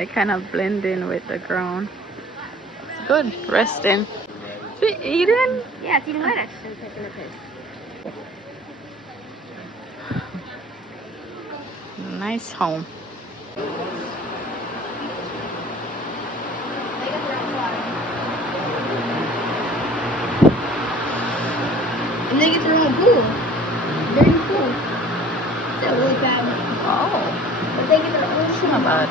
Yeah, kind of blend in with the ground. It's good. Resting. Is it eating? Yeah, it's eating lettuce. Nice home. And they get their own pool. Dirty pool. It's really bad. Oh. But they get their own It's not bad.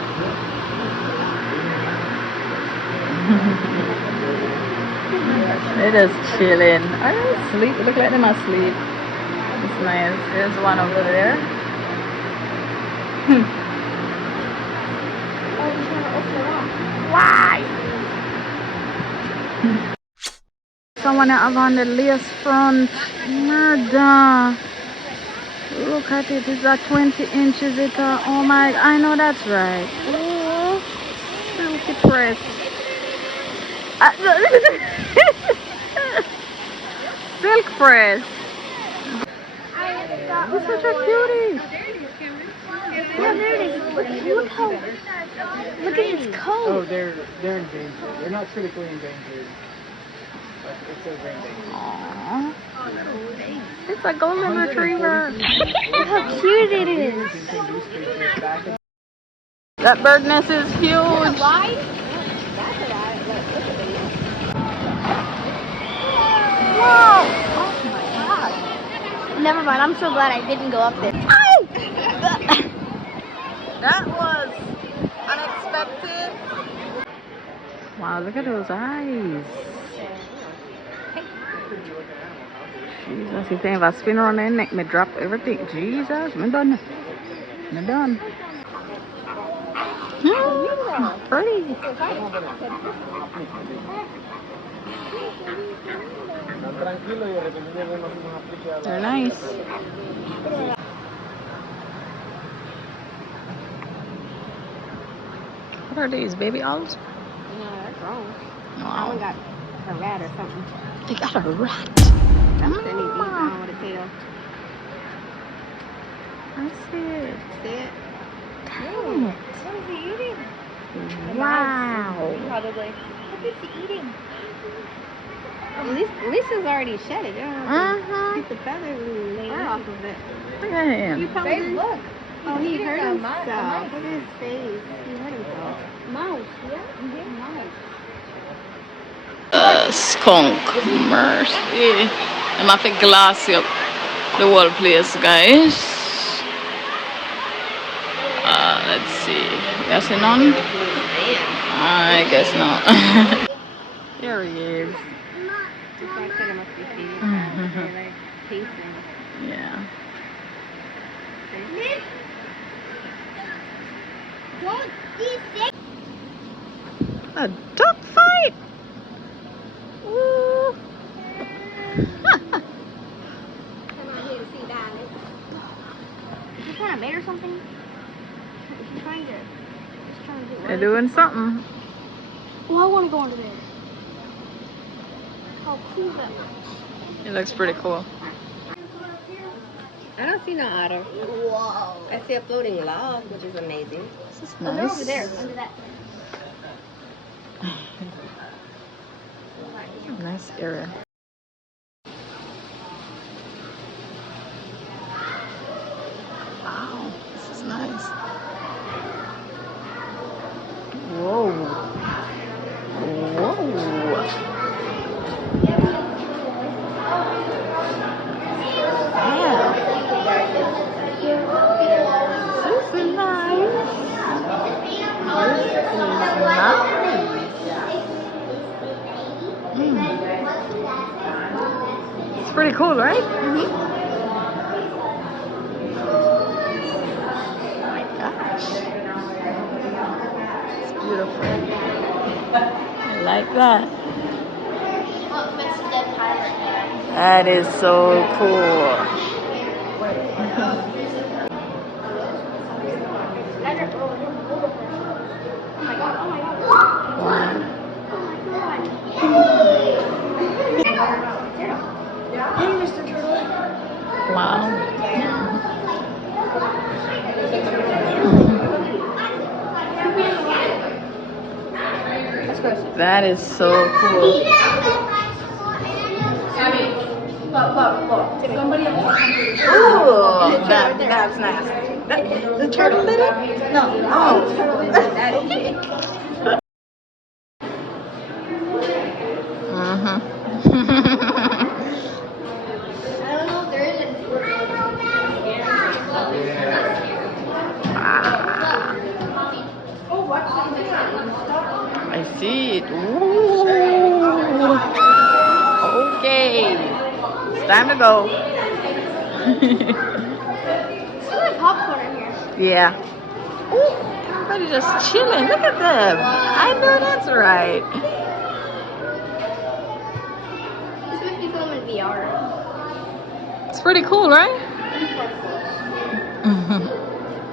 They're just chilling. Are they asleep? Look like them asleep. It's nice. There's one over there. Why? Someone have on the lace front. Murder. Look at it. It's at 20 inches. Oh my. I know that's right. Oh, silky press. Silk press. It's such a cutie. Yeah, there it is. Look at its coat. Oh, they're endangered. They're not critically endangered, but it's a endangered. Aww. It's a golden retriever. Look how cute it is. That bird nest is huge. Why? Wow. Oh my god. Never mind. I'm so glad I didn't go up there. That was unexpected. Wow, look at those eyes. Jesus, if they have a spin around their neck, me drop everything. Jesus, me done. Me done. Pretty. They're nice. What are these, baby owls? No, they're grown. Wow. One got a rat or something. They got a rat. That's what they need. I don't know what to tail. I see it. See it? Dang it. What is he eating? Wow. Probably. What is he eating? At least it's already shedded. You don't have to keep the feathers and fur off of it. Look at him. Babe, look. Oh, he hurt himself. Look at his face. He hurt himself. Mouse, yeah? Mouse. Skunk. Mercy. I'm have to glass up the whole place, guys. Let's see. Yes and none? I guess not. Here he is. Yeah. A duck fight. Ooh. Is he trying to mate or something? He's trying to. They're doing something. Oh, I want to go under there. How cool that looks. It looks pretty cool. I don't see no otter. Whoa. I see a floating log, which is amazing. This is Oh, they're nice. over there, under that. Nice area. Wow, this is nice. Whoa. Whoa. Yeah. This is nice. This is nice. It's pretty cool, right? Mm-hmm. Oh my gosh. It's beautiful. I like that. That is so cool. Wow. That is so cool. Ooh, that's nasty. The turtle did it? No. Oh. Mhm. I don't know if there is I see it. Ooh. Okay. It's time to go. There's like popcorn in here. Yeah. Ooh, everybody just chilling. Look at them. I know that's right. This makes me film in VR. It's pretty cool, right?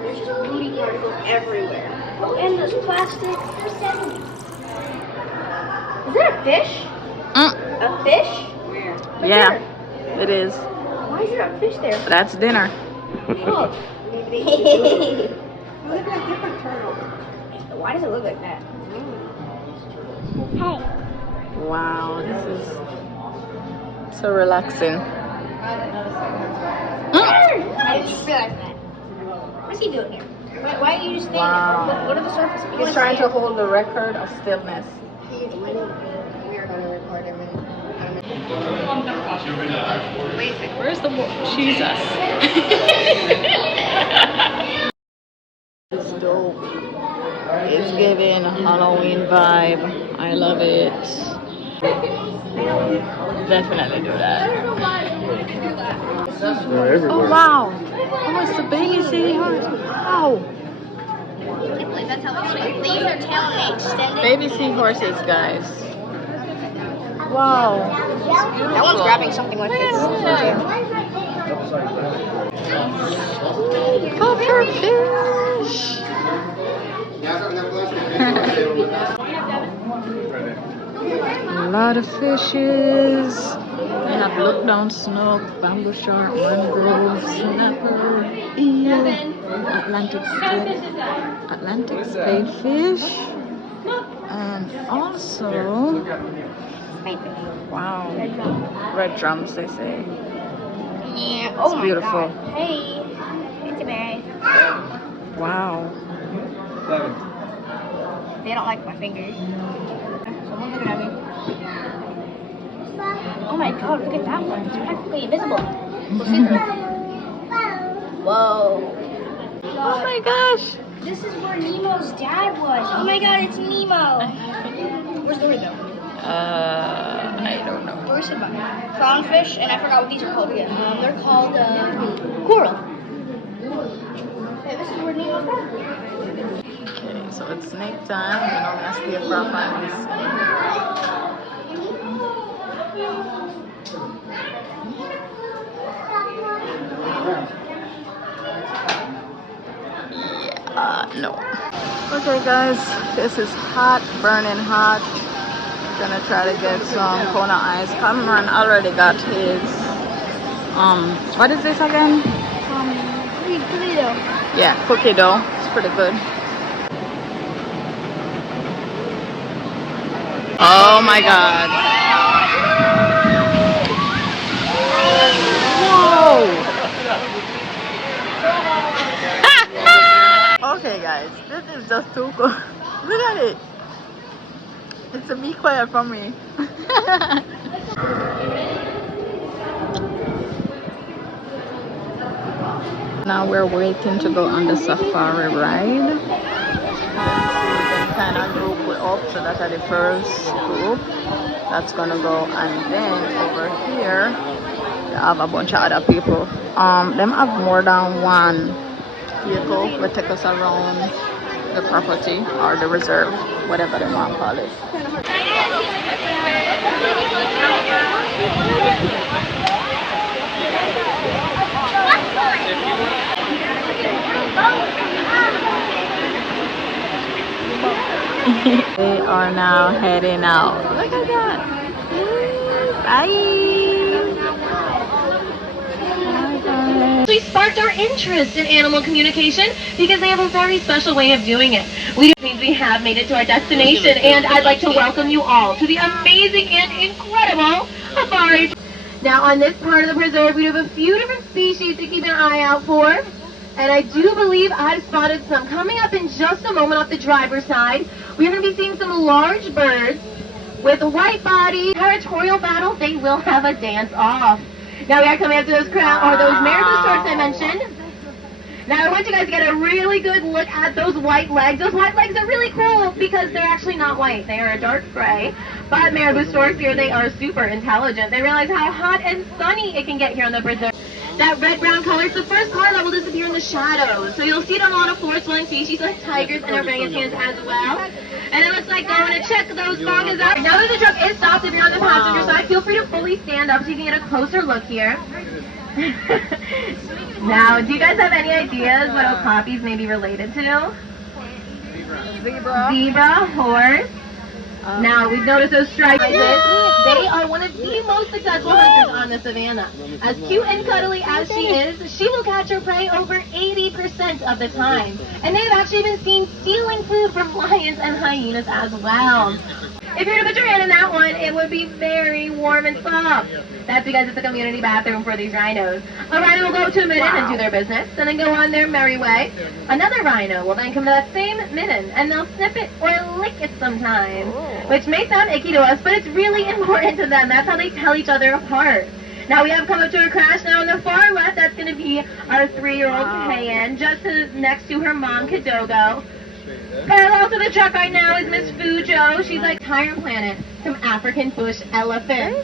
There's just booty particles everywhere. Oh, and there's plastic. Is that a fish? A fish? Where? Yeah, it is. Why is there a fish there? That's dinner. Oh. Look like different turtles. Why does it look like that? Hey. Wow, this is so relaxing. I didn't realize that. What's he doing here? Why are you just standing Wow. there? What are the surfaces? He's trying to hold the record of stillness. We are gonna record him in. Where's the Jesus? It's dope. It's giving a Halloween vibe. I love it. Definitely do that. Oh wow! Oh, it's the baby seahorse. Wow! That's how they use their tail and they extend it. Baby seahorses, guys. Wow! That one's grabbing something like this. Pufferfish! A lot of fishes. They have look down snook, bamboo shark, mangrove, snapper, eel, Atlantic spadefish, and also wow, red drums they say. Yeah. It's Oh my beautiful. God. Hey. It's a bear. Wow. They don't like my fingers. Someone's looking at me. Oh my God, look at that one. It's practically invisible. We'll see through. Whoa. Oh my gosh. This is where Nemo's dad was. Oh my God, it's Nemo. Where's Lowry though? I don't know. Where's Simba? Clownfish, and I forgot what these are called again. They're called coral. Okay, this is where Nemo's dad was. Okay, so it's snake time. You know, that's the families. No. Okay, guys, this is hot, burning hot. Gonna try to get some Kona ice. Cameron already got his. What is this again? Cookie dough. Yeah, cookie dough. It's pretty good. Oh my God. Whoa. Okay, guys, this is just too cool. Look at it. It's a be quiet for me. Now we're waiting to go on the safari ride. Kind of group we up, so that's the first group that's gonna go, and then over here we have a bunch of other people. Them have more than one vehicle will take us around the property or the reserve, whatever they want to call it. They are now heading out. Look at that. Bye. Bye, guys. We sparked our interest in animal communication because they have a very special way of doing it. We have made it to our destination, and I'd like to welcome you all to the amazing and incredible safari. Now, on this part of the preserve, we have a few different species to keep an eye out for, and I do believe I've spotted some. Coming up in just a moment off the driver's side, we're going to be seeing some large birds with white bodies. Territorial battles, they will have a dance off. Now we are coming up to those those marabou storks I mentioned. Now I want you guys to get a really good look at those white legs. Those white legs are really cool because they're actually not white. They are a dark gray. But marabou storks here, they are super intelligent. They realize how hot and sunny it can get here on the preserve. That red-brown color is the first color that will disappear in the shadows. So you'll see it on a lot of floor-dwelling species like tigers and orangutans as well. And it looks like going to check those bongas out. Now that the truck is stopped, if you're on the passenger side, feel free to fully stand up so you can get a closer look here. Now, do you guys have any ideas what okapis may be related to? Zebra, horse. Now, we've noticed those stripes. They are one of the most successful hunters on the savannah. As cute and cuddly as she is, she will catch her prey over 80% of the time. And they've actually been seen stealing food from lions and hyenas as well. If you were to put your hand in that one, it would be very warm and soft. That's because it's a community bathroom for these rhinos. A rhino will go to a midden and do their business, and then go on their merry way. Another rhino will then come to that same midden, and they'll sniff it or lick it sometimes, which may sound icky to us, but it's really important to them. That's how they tell each other apart. Now we have come up to a crash now on the far left. That's going to be our 3-year-old Cayenne, just next to her mom, Kadogo. Parallel to the truck right now is Miss Fujo. She's like Tire Planet from African bush elephant.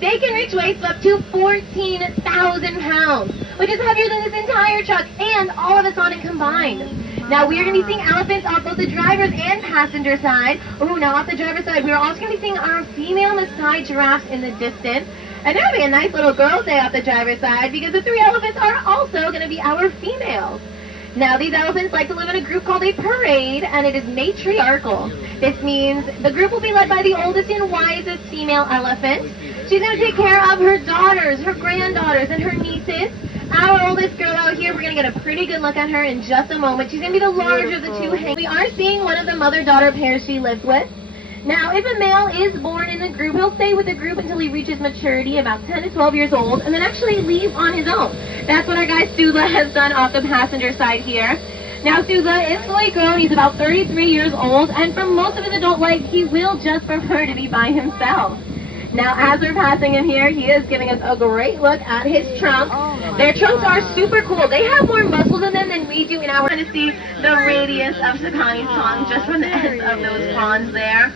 They can reach weights up to 14,000 pounds, which is heavier than this entire truck and all of us on it combined. Now we are going to be seeing elephants off both the driver's and passenger side. Ooh, now off the driver's side, we are also going to be seeing our female Maasai giraffes in the distance. And there'll be a nice little girl's day off the driver's side because the 3 elephants are also going to be our females. Now, these elephants like to live in a group called a parade, and it is matriarchal. This means the group will be led by the oldest and wisest female elephant. She's going to take care of her daughters, her granddaughters, and her nieces. Our oldest girl out here, we're going to get a pretty good look at her in just a moment. She's going to be the larger of the 2. We are seeing one of the mother-daughter pairs she lives with. Now, if a male is born in the group, he'll stay with the group until he reaches maturity, about 10 to 12 years old, and then actually leave on his own. That's what our guy Sula has done off the passenger side here. Now, Sula is fully grown. He's about 33 years old, and for most of his adult life, he will just prefer to be by himself. Now, as we're passing him here, he is giving us a great look at his trunk. Their trunks are super cool. They have more muscles in them than we do, and we're going to see the radius of Sakani's tongue just from the ends of those pawns there.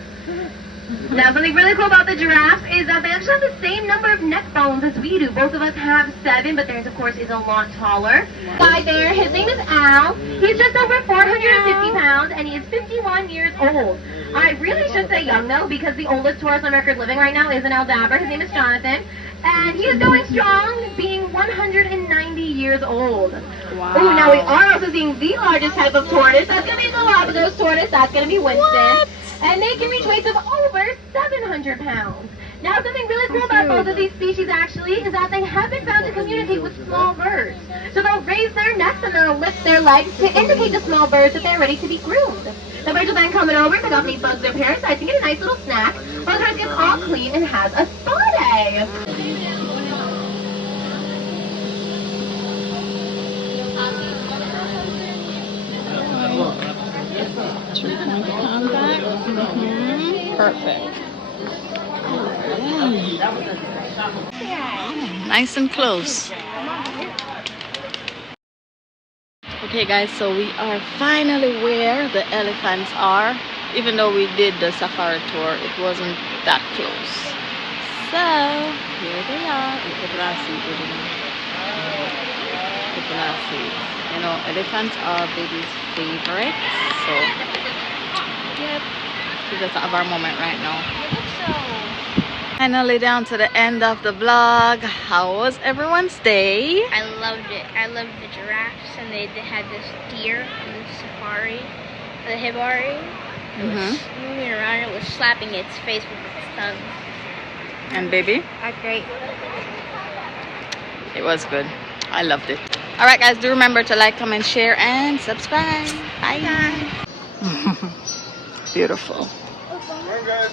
Now, something really cool about the giraffes is that they actually have the same number of neck bones as we do. Both of us have 7, but theirs, of course, is a lot taller. Guy there, his name is Al. He's just over 450 pounds, and he is 51 years old. I really should say young, though, because the oldest horse on record living right now is an Aldabra. His name is Jonathan, and he is going strong, being 190 years old. Wow. Ooh, now we are also seeing the largest type of tortoise. That's going to be the Galapagos tortoise. That's going to be Winston. What? And they can reach weights of over 700 pounds. Now, something really cool about both of these species, actually, is that they have been found to communicate with small birds. So they'll raise their necks and they'll lift their legs to indicate to small birds that they're ready to be groomed. The birds will then come over, pick up any bugs or parasites, and get a nice little snack, while the bird gets all clean and has a spa day. Perfect. Nice and close. Okay guys, so we are finally where the elephants are. Even though we did the safari tour, it wasn't that close. So here they are. You know, elephants are baby's favorite. So yep, so that's our moment right now. Finally down to the end of the vlog. How was everyone's day? I loved it. I loved the giraffes, and they had this deer on the safari, the hibari. It was moving around. It was slapping its face with its tongue. And baby? Great. It was good. I loved it. All right, guys, do remember to like, comment, share, and subscribe. Bye. Beautiful. Alright, guys.